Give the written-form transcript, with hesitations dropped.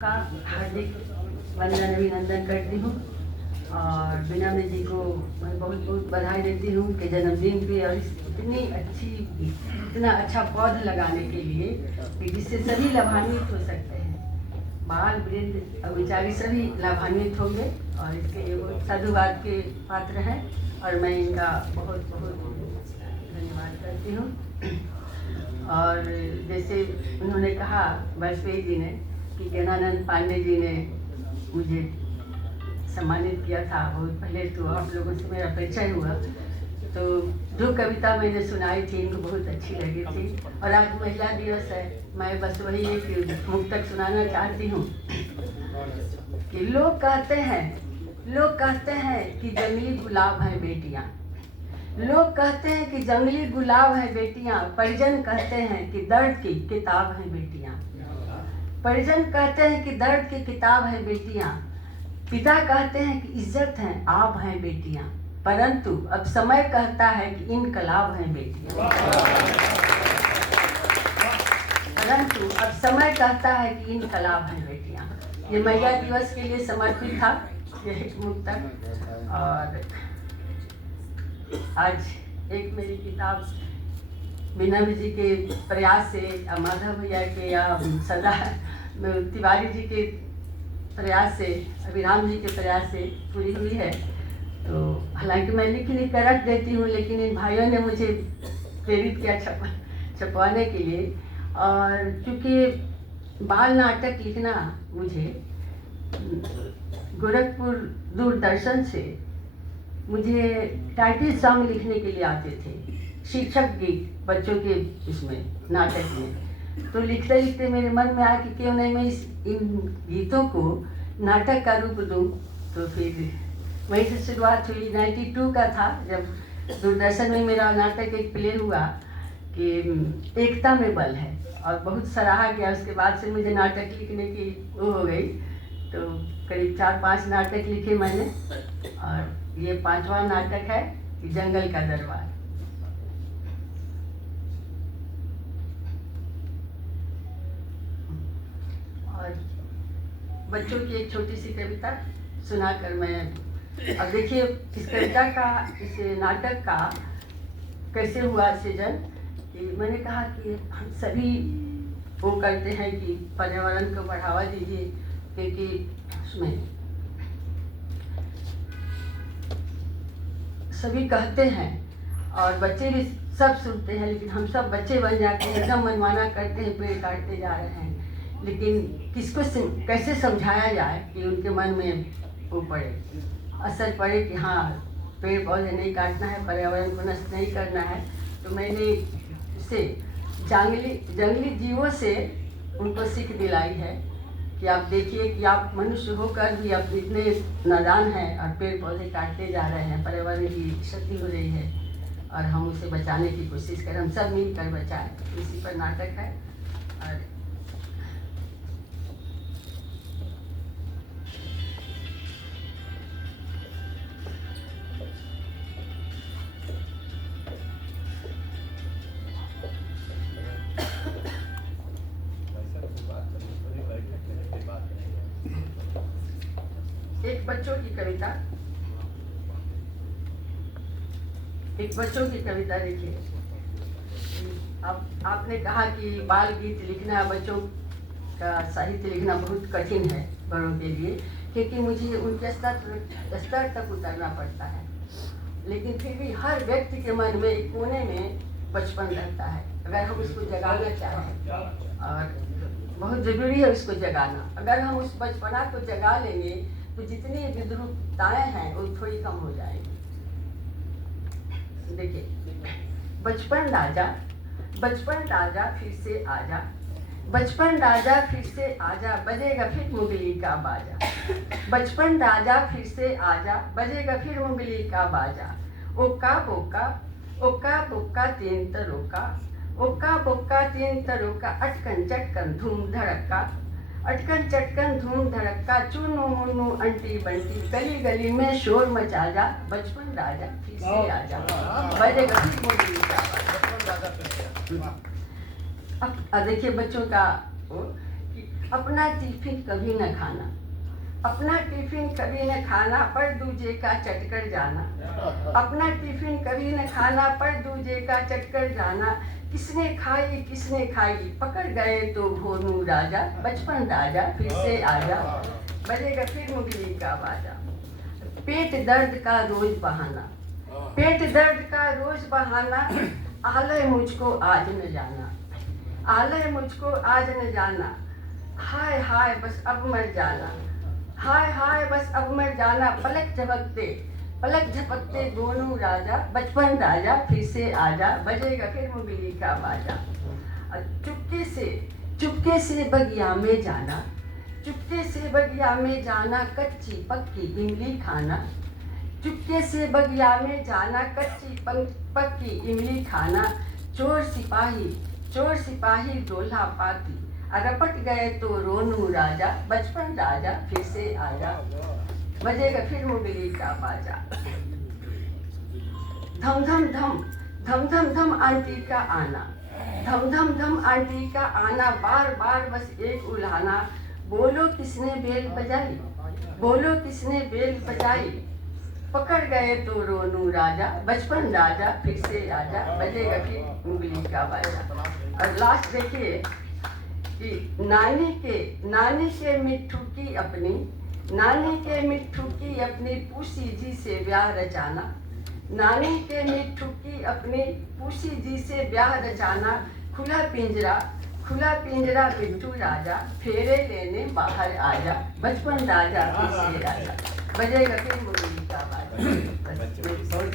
का हार्दिक वंदन अभिनंदन करती हूँ और बीना जी को मैं बहुत बहुत बधाई देती हूँ उनके जन्मदिन पे और इतना अच्छा पौध लगाने के लिए कि जिससे सभी लाभान्वित हो सकते हैं। बाल वृद्ध और विचारी सभी लाभान्वित होंगे और इसके लिए वो साधुवाद के पात्र हैं और मैं इनका बहुत बहुत धन्यवाद करती हूँ। और जैसे उन्होंने कहा वाजपेयी जी ने कि ज्ञानानंद पांडे जी ने मुझे सम्मानित किया था बहुत पहले, तो आप लोगों से मेरा परिचय हुआ तो जो कविता मैंने सुनाई थी इनको बहुत अच्छी लगी थी। और आज महिला दिवस है, मैं बस वही एक मुक्तक सुनाना चाहती हूँ कि लोग कहते हैं कि जंगली गुलाब हैं बेटियाँ, लोग कहते हैं कि जंगली गुलाब है बेटियां, परिजन कहते हैं कि दर्द की किताब है बेटियां, परिजन कहते हैं कि दर्द की किताब है बेटियां, पिता कहते हैं कि इज्जत है आब हैं बेटियां, परंतु अब समय कहता है कि इनकलाब हैं बेटियां, परंतु अब समय कहता है कि इनकलाब हैं बेटियां। ये महिला दिवस के लिए समर्पित था यह मुक्तक। और आज एक मेरी किताब बीना जी के प्रयास से या माधव भैया के या सदा तिवारी जी के प्रयास से, अभिराम जी के प्रयास से पूरी हुई है। तो हालांकि मैं लिख कर रख देती हूँ, लेकिन इन भाइयों ने मुझे प्रेरित किया छपवाने के लिए। और क्योंकि बाल नाटक लिखना मुझे गोरखपुर दूरदर्शन से मुझे टाइटल सॉन्ग लिखने के लिए आते थे, शिक्षक गीत बच्चों के इसमें नाटक में। तो लिखते लिखते मेरे मन में आया कि क्यों नहीं मैं इन गीतों को नाटक का रूप दूं। तो फिर वहीं से शुरुआत हुई। 92 का था जब दूरदर्शन में मेरा नाटक एक प्ले हुआ कि एकता में बल है, और बहुत सराहा गया। उसके बाद से मुझे नाटक लिखने की वो हो गई, तो करीब 4-5 नाटक लिखे मैंने, और ये 5वां नाटक है जंगल का दरबार। और बच्चों की एक छोटी सी कविता सुनाकर मैं, अब देखिए इस कविता का, इस नाटक का कैसे हुआ सृजन। कि मैंने कहा कि हम सभी वो करते हैं कि पर्यावरण को बढ़ावा दीजिए, क्योंकि उसमें सभी कहते हैं और बच्चे भी सब सुनते हैं, लेकिन हम सब बच्चे बन जाते हैं, एकदम मनमाना करते हैं, पेड़ काटते जा रहे हैं। लेकिन किसको कैसे समझाया जाए कि उनके मन में वो पड़े, असर पड़े कि हाँ पेड़ पौधे नहीं काटना है, पर्यावरण को नष्ट नहीं करना है। तो मैंने इसे जंगली जीवों से उनको सीख दिलाई है कि आप देखिए कि आप मनुष्य होकर भी आप इतने नादान हैं और पेड़ पौधे काटते जा रहे हैं, पर्यावरण की क्षति हो रही है, और हम उसे बचाने की कोशिश करें, हम सब मिलकर बचाएं। इसी पर नाटक है। और एक बच्चों की कविता लिखी। अब आपने कहा कि बाल गीत लिखना, बच्चों का साहित्य लिखना बहुत कठिन है बड़ों के लिए, क्योंकि मुझे उनके स्तर तक उतरना पड़ता है। लेकिन फिर भी हर व्यक्ति के मन में एक कोने में बचपन रहता है, अगर हम उसको जगाना चाहें, और बहुत ज़रूरी है उसको जगाना। अगर हम उस बचपना को जगा लेंगे तो जितनी विद्रुपताएं हैं वो थोड़ी कम हो जाएंगी। देखिए, बचपन राजा फिर से आजा, बचपन राजा फिर से आजा, बजेगा फिर मुगली का बाजा, बचपन राजा फिर से आजा, बजेगा फिर मुगली का बाजा। ओका बोका तीन तरोका, ओका बोका तीन तरोका, अटकन चटकन धूम धड़का, अटकन चटकन धूम धड़का, चुनू मुन्नू अंटी बंटी, गली गली में शोर मचा जा, बचपन राजा फिर से आजा, बजेगा फिर मुगली का बाजा। अब देखिए बच्चों का वो अपना टिफिन कभी न खाना, अपना टिफिन कभी न खाना पर दूजे का चटकर जाना, अपना टिफिन कभी न खाना पर दूजे का चटकर जाना, किसने खाई पकड़ गए तो भोनू राजा, बचपन राजा फिर से आजा, बजेगा फिर मुगली का बाजा। पेट दर्द का रोज बहाना, पेट दर्द का रोज बहाना, आलय मुझको आज न जाना, आलय मुझको आज न जाना, हाय हाय बस अब मर जाना, हाय हाय बस अब मर जाना, पलक झपकते दोनों राजा, बचपन राजा फिर से आजा, बजेगा फिर मुगली का बाजा। चुपके से बगिया में जाना, चुपके से बगिया में जाना, कच्ची पक्की इमली खाना, चुपके से बगिया में जाना, कच्ची पक्की इमली खाना, चोर सिपाही डोला पाती, रपट गए तो रोनू राजा, बचपन राजा फिर से आजा, बजेगा फिर मुगली का बाजा। धम धम धम आंटी का आना, धम धम आंटी का आना, बार बार बस एक उल्हाना, बोलो किसने बेल बजाई, बोलो किसने बेल बजाई, पकड़ गए तो रोनू राजा, बचपन राजा फिर से आजा, बजेगा फिर मुगली का बाजा। और लास्ट देखिए कि नानी के मिट्ठू की अपनी, नानी के मिट्ठू की अपनी पूसी जी से ब्याह रचाना, नानी के मिट्ठू की अपनी पूसी जी से ब्याह रचाना, खुला पिंजरा बिट्टू राजा, फेरे लेने बाहर आजा, बचपन राजा फिर से राजा, बजेगा फिर मुगली का बाजा। बस बहुत